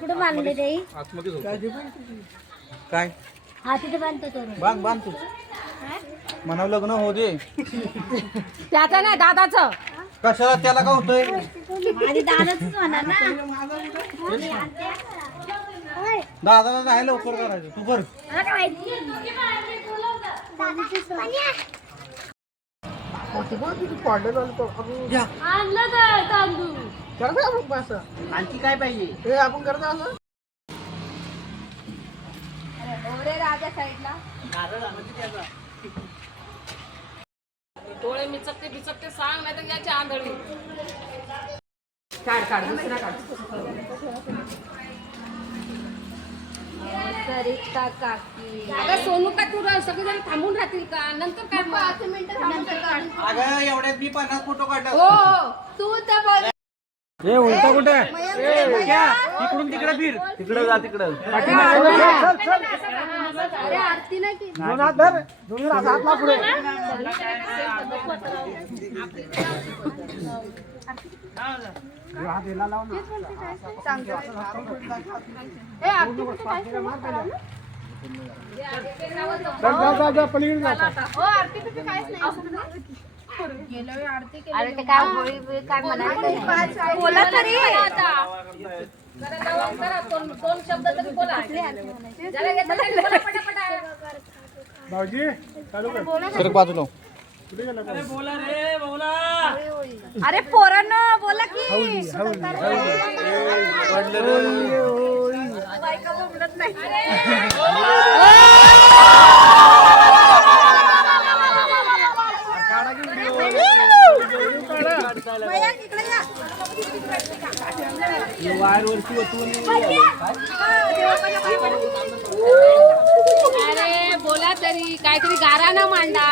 कुठं बांधले ते काय हा तिथे बांधतो तो बांध बांध तू म्हणावं लग्न होऊ दे त्याचं नाही दादाचं. कशाला त्याला का होतंय आणि दादाच म्हणा ना दादाला नाही लवकर करायचं तू कर आणखी काय पाहिजे आपण करतो असं राजा साईडला डोळे मिचकते बिचकते सांग नाही तर याची आंधळी. काढ काढ दुसरा काढ. सरिता काकी अगं सोनू का तू सगळेजण थांबून राहतील का नंतर काय 5 मिनिटं अगं एवढ्यात मी 50 फोटो काढला हो तू तर बोल. ए उलटा कुठे इकडून तिकडे फिर तिकडे जा तिकडे अरे आरती नाही केली. अरे ते काय गोळी काय म्हणायचं बोला तरी दोन शब्द तरी बोला. ज्याला येतं त्याने बोला पटापटा. भाऊजी सर बाजूला अरे पोरांनो बोला की बायका बोलत नाही. अरे बोला तरी काहीतरी गाराना मांडा.